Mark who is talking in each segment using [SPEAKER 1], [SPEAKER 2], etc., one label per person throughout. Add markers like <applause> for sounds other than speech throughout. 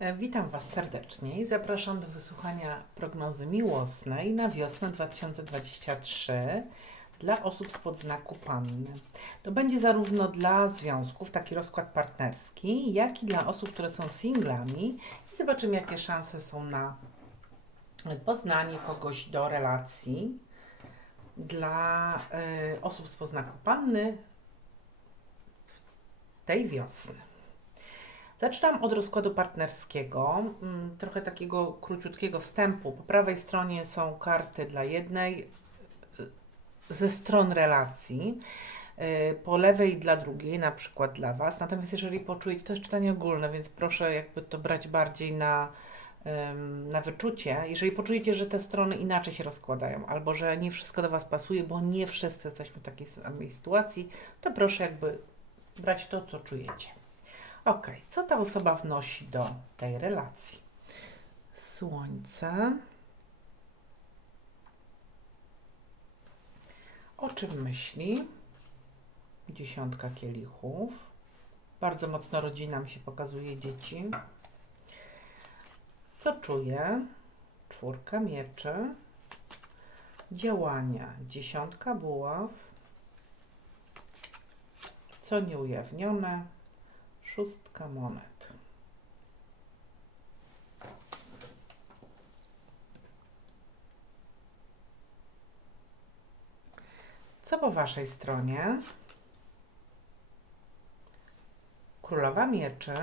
[SPEAKER 1] E, Witam Was serdecznie i zapraszam do wysłuchania prognozy miłosnej na wiosnę 2023 dla osób spod znaku Panny. To będzie zarówno dla związków, taki rozkład partnerski, jak i dla osób, które są singlami i zobaczymy, jakie szanse są na poznanie kogoś do relacji. Dla y, osób spod znaku Panny tej wiosny. Zaczynam od rozkładu partnerskiego, mm, trochę takiego króciutkiego wstępu. Po prawej stronie są karty dla jednej y, ze stron relacji, y, po lewej dla drugiej, na przykład dla Was. Natomiast jeżeli poczujecie, to jest czytanie ogólne, więc proszę jakby to brać bardziej na, na wyczucie. Jeżeli poczujecie, że te strony inaczej się rozkładają, albo że nie wszystko do Was pasuje, bo nie wszyscy jesteśmy w takiej samej sytuacji, to proszę jakby brać to, co czujecie. Ok, co ta osoba wnosi do tej relacji? Słońce. O czym myśli? Dziesiątka kielichów. Bardzo mocno rodzinam się pokazuje dzieci. Co czuje? Czwórka mieczy. Działania. Dziesiątka buław. Co nieujawnione? Szóstka monet. Co po waszej stronie? Królowa mieczy.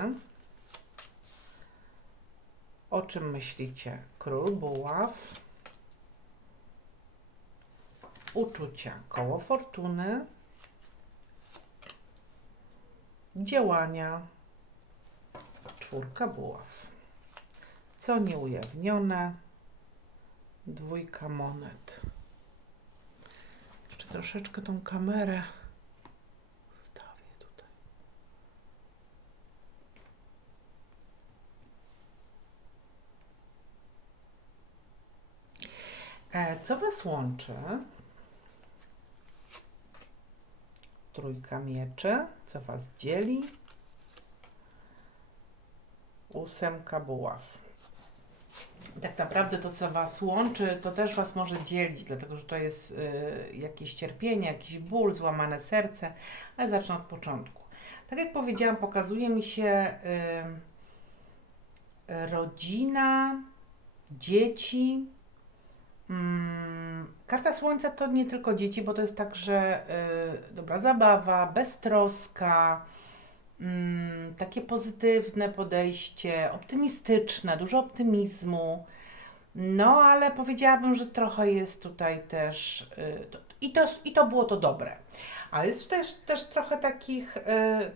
[SPEAKER 1] O czym myślicie? Król buław. Uczucia. Koło fortuny działania. Czwórka buław. Co nieujawnione? Dwójka monet. Jeszcze troszeczkę tą kamerę stawię tutaj. E, co Was łączy? Trójka mieczy. Co Was dzieli? Ósemka buław. Tak naprawdę to, co Was łączy, to też Was może dzielić, dlatego że to jest y, jakieś cierpienie, jakiś ból, złamane serce, ale zacznę od początku. Tak jak powiedziałam, pokazuje mi się y, rodzina, dzieci, Mm, Karta Słońca to nie tylko dzieci, bo to jest także y, dobra zabawa, beztroska, mm, takie pozytywne podejście, optymistyczne, dużo optymizmu. No, ale powiedziałabym, że trochę jest tutaj też y, to, i, to, i to było to dobre. Ale jest też, też trochę takich, y,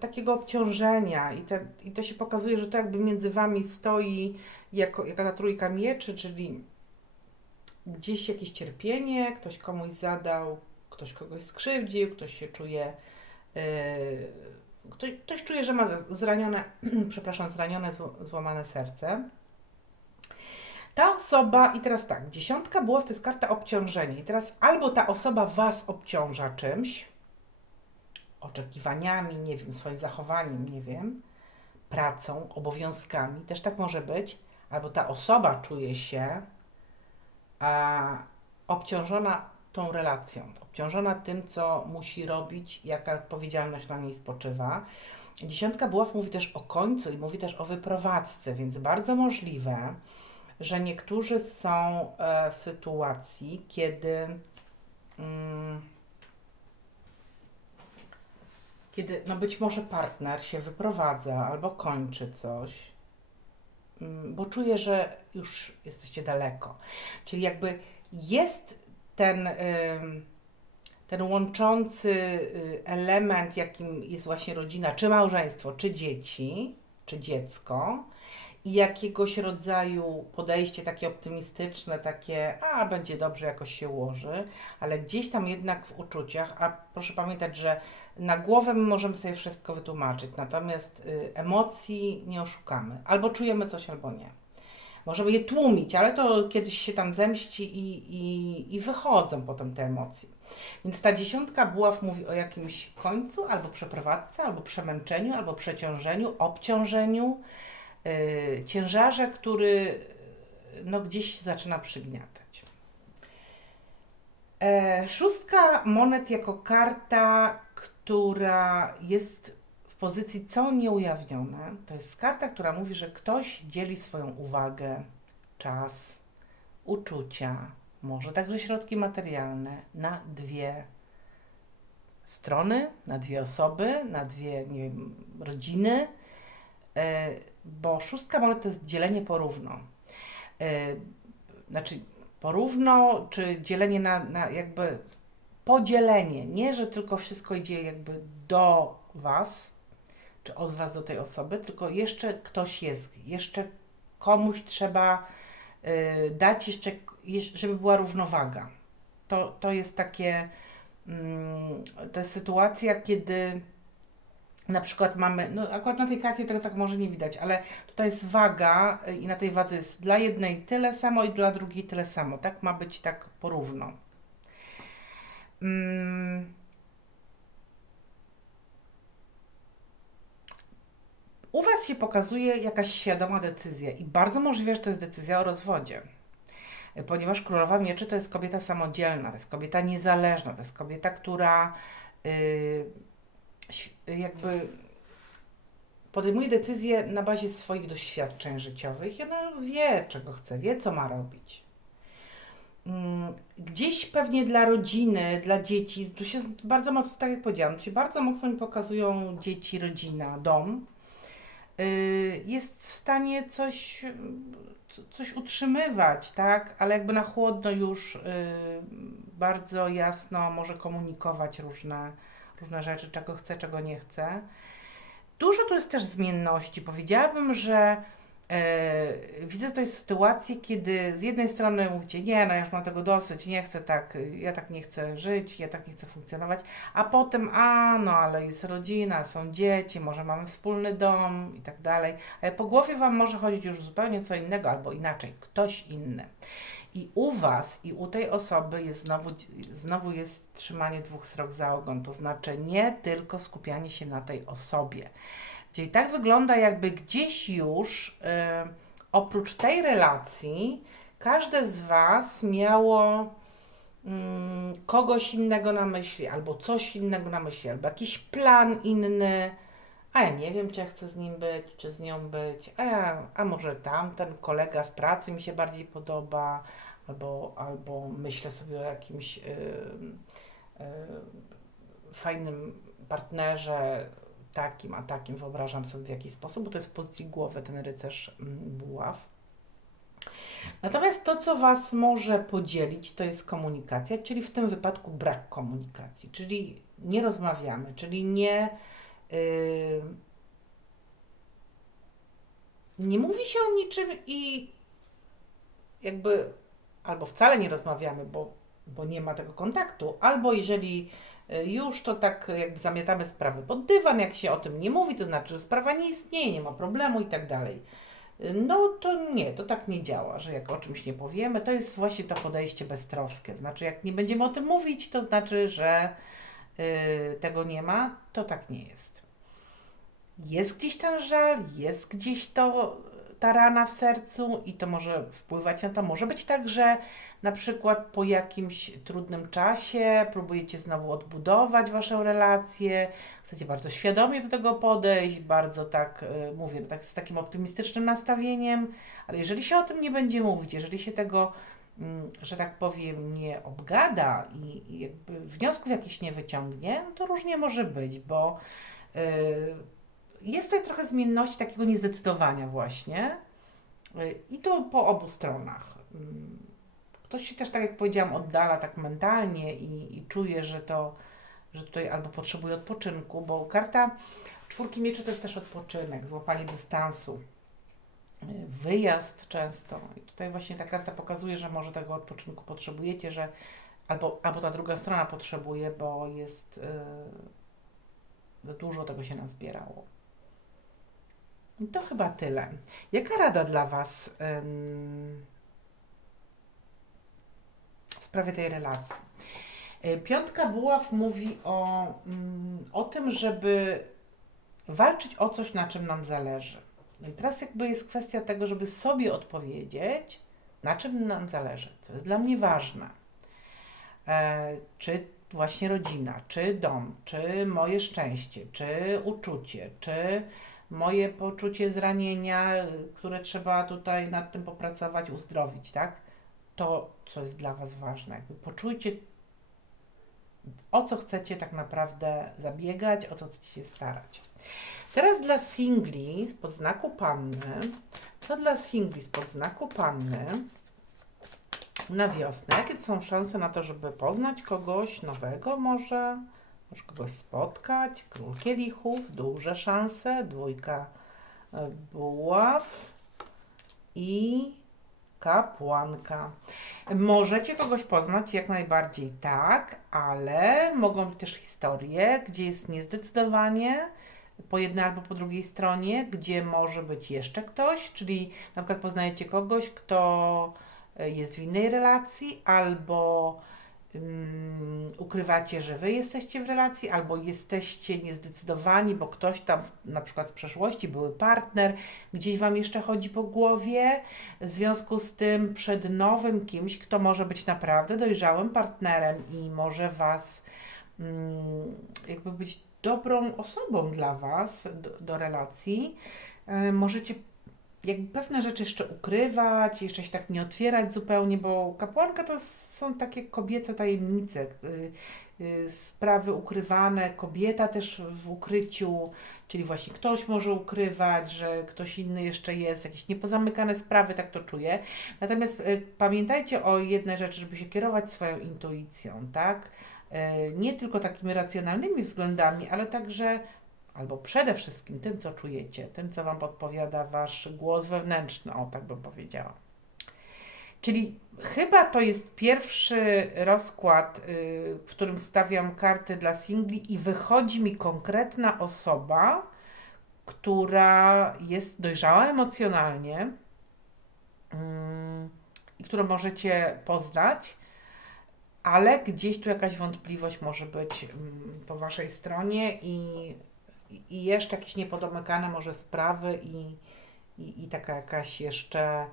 [SPEAKER 1] takiego obciążenia i, te, i to się pokazuje, że to jakby między Wami stoi jako, jaka ta trójka mieczy, czyli gdzieś jakieś cierpienie, ktoś komuś zadał, ktoś kogoś skrzywdził, ktoś się czuje, yy, ktoś, ktoś czuje, że ma zranione, <clears throat> przepraszam, zranione, zł- złamane serce. Ta osoba, i teraz tak, dziesiątka buław to jest karta obciążenia. I teraz albo ta osoba Was obciąża czymś, oczekiwaniami, nie wiem, swoim zachowaniem, nie wiem, pracą, obowiązkami, też tak może być, albo ta osoba czuje się obciążona tą relacją, obciążona tym, co musi robić, jaka odpowiedzialność na niej spoczywa. Dziesiątka buław mówi też o końcu i mówi też o wyprowadzce, więc bardzo możliwe, że niektórzy są e, w sytuacji, kiedy mm, kiedy no być może partner się wyprowadza albo kończy coś, bo czuje, że już jesteście daleko. Czyli jakby jest ten, ten łączący y, element, jakim jest właśnie rodzina, czy małżeństwo, czy dzieci, czy dziecko, i jakiegoś rodzaju podejście takie optymistyczne, takie, a będzie dobrze, jakoś się ułoży, ale gdzieś tam jednak w uczuciach, a proszę pamiętać, że na głowę my możemy sobie wszystko wytłumaczyć, natomiast y, emocji nie oszukamy. Albo czujemy coś, albo nie. Możemy je tłumić, ale to kiedyś się tam zemści i, i, i wychodzą potem te emocje. Więc ta dziesiątka buław mówi o jakimś końcu, albo przeprowadzce, albo przemęczeniu, albo przeciążeniu, obciążeniu. y, ciężarze, który no, gdzieś zaczyna przygniatać. E, szóstka monet jako karta, która jest pozycji co nieujawnione. To jest karta, która mówi, że ktoś dzieli swoją uwagę, czas, uczucia, może także środki materialne na dwie strony, na dwie osoby, na dwie nie wiem, rodziny, e, bo szóstka monet to jest dzielenie porówno. E, znaczy porówno, czy dzielenie na, na jakby podzielenie, nie, że tylko wszystko idzie jakby do Was, czy od Was do tej osoby, tylko jeszcze ktoś jest, jeszcze komuś trzeba y, dać jeszcze, żeby była równowaga. To, to jest takie, mm, to jest sytuacja, kiedy na przykład mamy, no akurat na tej karcie tego tak może nie widać, ale tutaj jest waga y, i na tej wadze jest dla jednej tyle samo i dla drugiej tyle samo. Tak ma być tak porówno. Mm. U Was się pokazuje jakaś świadoma decyzja i bardzo możliwe, że to jest decyzja o rozwodzie. Ponieważ królowa mieczy to jest kobieta samodzielna, to jest kobieta niezależna, to jest kobieta, która y, ś- jakby podejmuje decyzje na bazie swoich doświadczeń życiowych i ona wie, czego chce, wie, co ma robić. Mm, Gdzieś pewnie dla rodziny, dla dzieci, tu się bardzo mocno, tak jak powiedziałam, się bardzo mocno mi pokazują dzieci, rodzina, dom. Y, Jest w stanie coś, co- coś utrzymywać, tak? Ale jakby na chłodno już y, bardzo jasno może komunikować różne, różne rzeczy, czego chce, czego nie chce. Dużo tu jest też zmienności. Powiedziałabym, że e, widzę tutaj sytuację, kiedy z jednej strony mówicie, nie, no ja już mam tego dosyć, nie chcę tak, ja tak nie chcę żyć, ja tak nie chcę funkcjonować, a potem, a no ale jest rodzina, są dzieci, może mamy wspólny dom i tak dalej, ale po głowie Wam może chodzić już zupełnie co innego, albo inaczej, ktoś inny. I u Was i u tej osoby jest znowu, znowu jest trzymanie dwóch srok za ogon, to znaczy nie tylko skupianie się na tej osobie. Czyli tak wygląda, jakby gdzieś już e, oprócz tej relacji, każde z Was miało mm, kogoś innego na myśli, albo coś innego na myśli, albo jakiś plan inny. A ja nie wiem, czy ja chcę z nim być, czy z nią być. A, a może tamten kolega z pracy mi się bardziej podoba, albo, albo myślę sobie o jakimś y, y, fajnym partnerze, takim, a takim, wyobrażam sobie w jakiś sposób, bo to jest w pozycji głowy ten rycerz mm, buław. Natomiast to, co Was może podzielić, to jest komunikacja, czyli w tym wypadku brak komunikacji, czyli nie rozmawiamy, czyli nie. y, nie mówi się o niczym i jakby albo wcale nie rozmawiamy, bo, bo nie ma tego kontaktu, albo jeżeli już to tak jakby zamiatamy sprawy pod dywan, jak się o tym nie mówi, to znaczy, że sprawa nie istnieje, nie ma problemu i tak dalej. Y, No to nie, to tak nie działa, że jak o czymś nie powiemy, to jest właśnie to podejście beztroskie. Znaczy, jak nie będziemy o tym mówić, to znaczy, że y, tego nie ma, to tak nie jest. Jest gdzieś ten żal, jest gdzieś to, ta rana w sercu i to może wpływać na to. Może być tak, że na przykład po jakimś trudnym czasie próbujecie znowu odbudować waszą relację, chcecie bardzo świadomie do tego podejść, bardzo tak, y, mówię, tak z takim optymistycznym nastawieniem, ale jeżeli się o tym nie będzie mówić, jeżeli się tego, mm, że tak powiem, nie obgada i, i wniosków jakichś nie wyciągnie, no to różnie może być, bo y, jest tutaj trochę zmienności, takiego niezdecydowania właśnie. Y, I to po obu stronach. Mm, Ktoś się też, tak jak powiedziałam, oddala tak mentalnie i, i czuje, że to, że tutaj albo potrzebuje odpoczynku, bo karta czwórki mieczy to jest też odpoczynek, złapanie dystansu, y, wyjazd często. I tutaj właśnie ta karta pokazuje, że może tego odpoczynku potrzebujecie, że albo, albo ta druga strona potrzebuje, bo jest yy, dużo tego się nazbierało. I To chyba tyle. Jaka rada dla Was w sprawie tej relacji? Y, Piątka buław mówi o, mm, o tym, żeby walczyć o coś, na czym nam zależy. No i teraz jakby jest kwestia tego, żeby sobie odpowiedzieć, na czym nam zależy, co jest dla mnie ważne. E, czy właśnie rodzina, czy dom, czy moje szczęście, czy uczucie, czy moje poczucie zranienia, które trzeba tutaj nad tym popracować, uzdrowić, tak? To, co jest dla Was ważne. Jakby poczujcie, o co chcecie tak naprawdę zabiegać, o co chcecie się starać. Teraz dla singli z podznaku panny, to dla singli z podznaku panny na wiosnę, jakie są szanse na to, żeby poznać kogoś nowego może, może kogoś spotkać, król kielichów, duże szanse, dwójka e, buław i kapłanka. Możecie kogoś poznać jak najbardziej tak, ale mogą być też historie, gdzie jest niezdecydowanie po jednej albo po drugiej stronie, gdzie może być jeszcze ktoś, czyli na przykład poznajecie kogoś, kto e, jest w innej relacji, albo ym, ukrywacie, że wy jesteście w relacji, albo jesteście niezdecydowani, bo ktoś tam z, na przykład z przeszłości, były partner, gdzieś wam jeszcze chodzi po głowie, w związku z tym przed nowym kimś, kto może być naprawdę dojrzałym partnerem i może was mm, jakby być dobrą osobą dla was do, do relacji, e, możecie jakby pewne rzeczy jeszcze ukrywać, jeszcze się tak nie otwierać zupełnie, bo kapłanka to są takie kobiece tajemnice, y, y, sprawy ukrywane, kobieta też w ukryciu, czyli właśnie ktoś może ukrywać, że ktoś inny jeszcze jest, jakieś niepozamykane sprawy, tak to czuję. Natomiast y, pamiętajcie o jednej rzeczy, żeby się kierować swoją intuicją, tak? Nie tylko takimi racjonalnymi względami, ale także albo przede wszystkim tym, co czujecie, tym, co Wam podpowiada Wasz głos wewnętrzny, o tak bym powiedziała. Czyli chyba to jest pierwszy rozkład, y, w którym stawiam karty dla singli i wychodzi mi konkretna osoba, która jest dojrzała emocjonalnie mm, i którą możecie poznać, ale gdzieś tu jakaś wątpliwość może być mm, po Waszej stronie i, i jeszcze jakieś niepodomykane może sprawy i, i, i taka jakaś jeszcze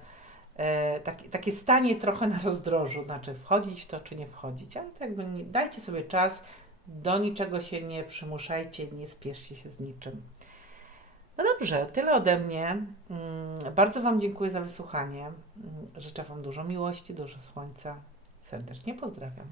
[SPEAKER 1] e, takie, takie stanie trochę na rozdrożu, znaczy wchodzić to czy nie wchodzić, ale tak jakby nie, dajcie sobie czas, do niczego się nie przymuszajcie, nie spieszcie się z niczym. No dobrze, tyle ode mnie. Mm, Bardzo Wam dziękuję za wysłuchanie. Mm, Życzę Wam dużo miłości, dużo słońca. Serdecznie pozdrawiam.